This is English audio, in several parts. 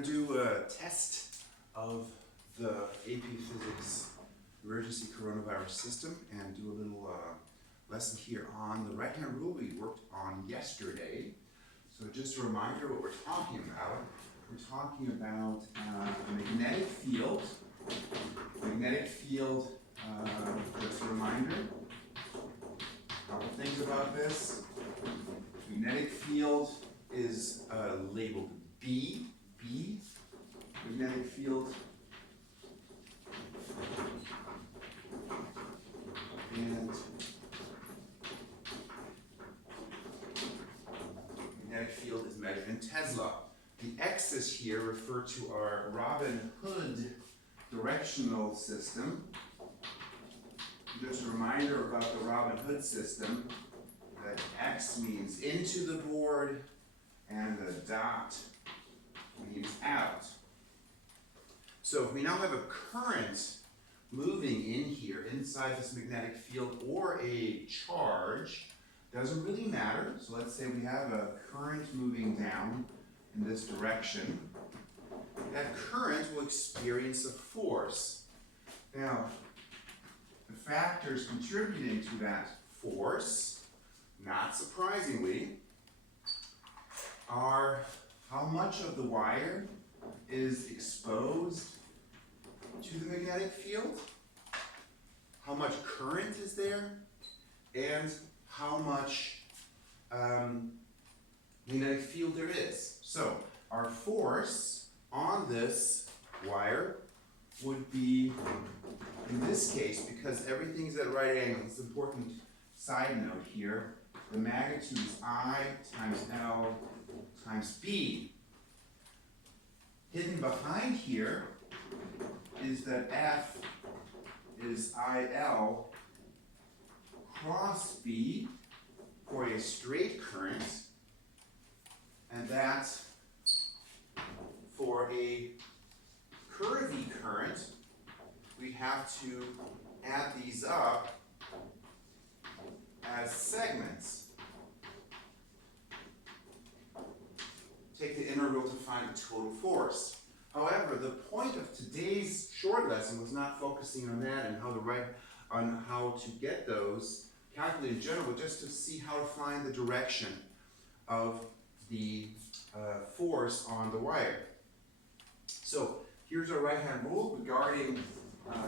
going to do a test of the AP Physics emergency coronavirus system and do a little lesson here on the right-hand rule we worked on yesterday. So just a reminder what we're talking about. We're talking about the magnetic field. Magnetic field, just a reminder. A couple things about this. Magnetic field is labeled B. Magnetic field. And magnetic field is measured in Tesla. The X's here refer to our Robin Hood directional system. Just a reminder about the Robin Hood system, that X means into the board and the dot means out. So if we now have a current moving in here inside this magnetic field or a charge, doesn't really matter. So let's say we have a current moving down in this direction. That current will experience a force. Now, the factors contributing to that force, not surprisingly, are how much of the wire is exposed to the magnetic field, how much current is there, and how much magnetic field there is. So our force on this wire would be, in this case, because everything's at right angles, it's an important side note here, the magnitude is I times L times B. Hidden behind here is that F is IL cross B for a straight current, and that for a curvy current, we have to add these up as segments. Take the integral to find the total force. However, the point of today's short lesson was not focusing on that and how to get those calculated in general, but just to see how to find the direction of the force on the wire. So here's our right-hand rule regarding,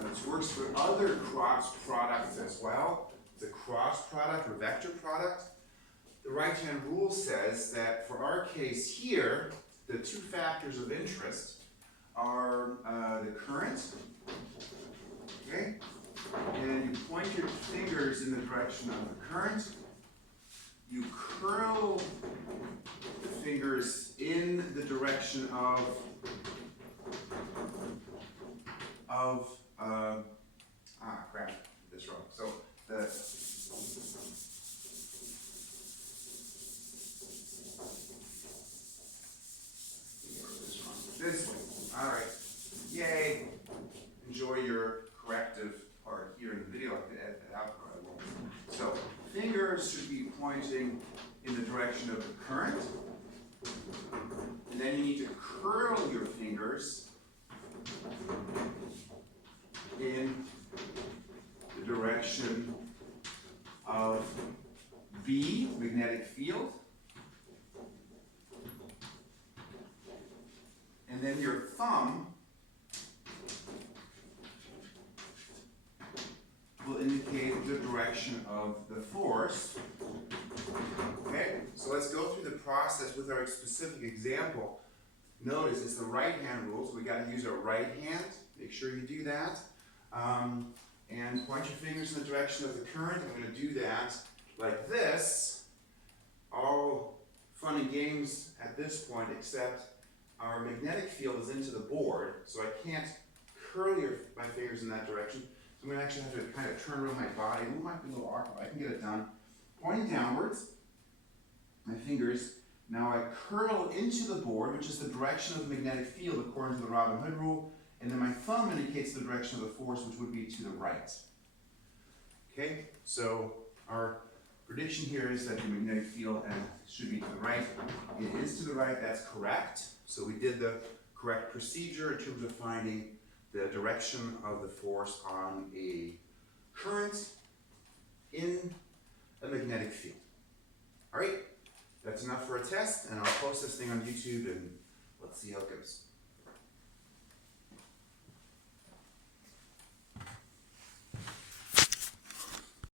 this works for other cross products as well. It's a cross product or vector product. The right-hand rule says that for our case here, the two factors of interest are the current, okay? And you point your fingers in the direction of the current. You curl the fingers in the direction of crap, this wrong. So the this way. All right. Yay. Enjoy your corrective part here in the video. I could edit that out, but I won't. So fingers should be pointing in the direction of the current. And then you need to curl your fingers in the direction of B, magnetic field. And then your thumb will indicate the direction of the force. Okay, so let's go through the process with our specific example. Notice it's the right-hand rule, so we got to use our right hand. Make sure you do that. And point your fingers in the direction of the current. I'm going to do that like this. All fun and games at this point, except our magnetic field is into the board, so I can't curl my fingers in that direction. So I'm going to actually have to kind of turn around my body. It might be a little awkward, but I can get it done. Pointing downwards, my fingers. Now I curl into the board, which is the direction of the magnetic field according to the Robin Hood rule, and then my thumb indicates the direction of the force, which would be to the right. Okay, so our prediction here is that the magnetic field should be to the right. It is to the right, that's correct. So we did the correct procedure in terms of finding the direction of the force on a current in a magnetic field. All right, that's enough for a test, and I'll post this thing on YouTube and let's see how it goes.